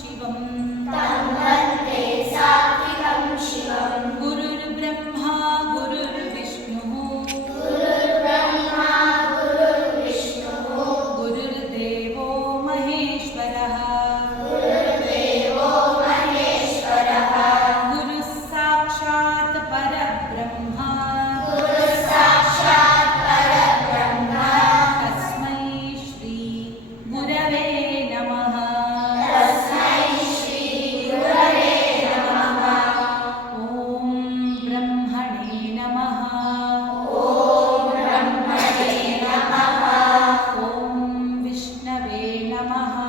Shivam Yamaha.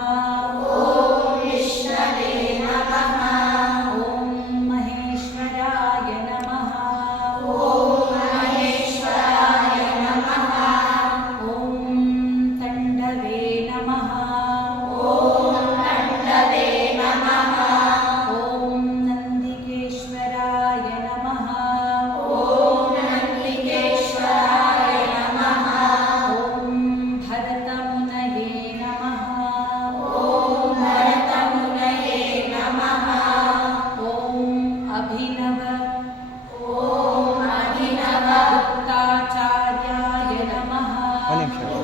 是吧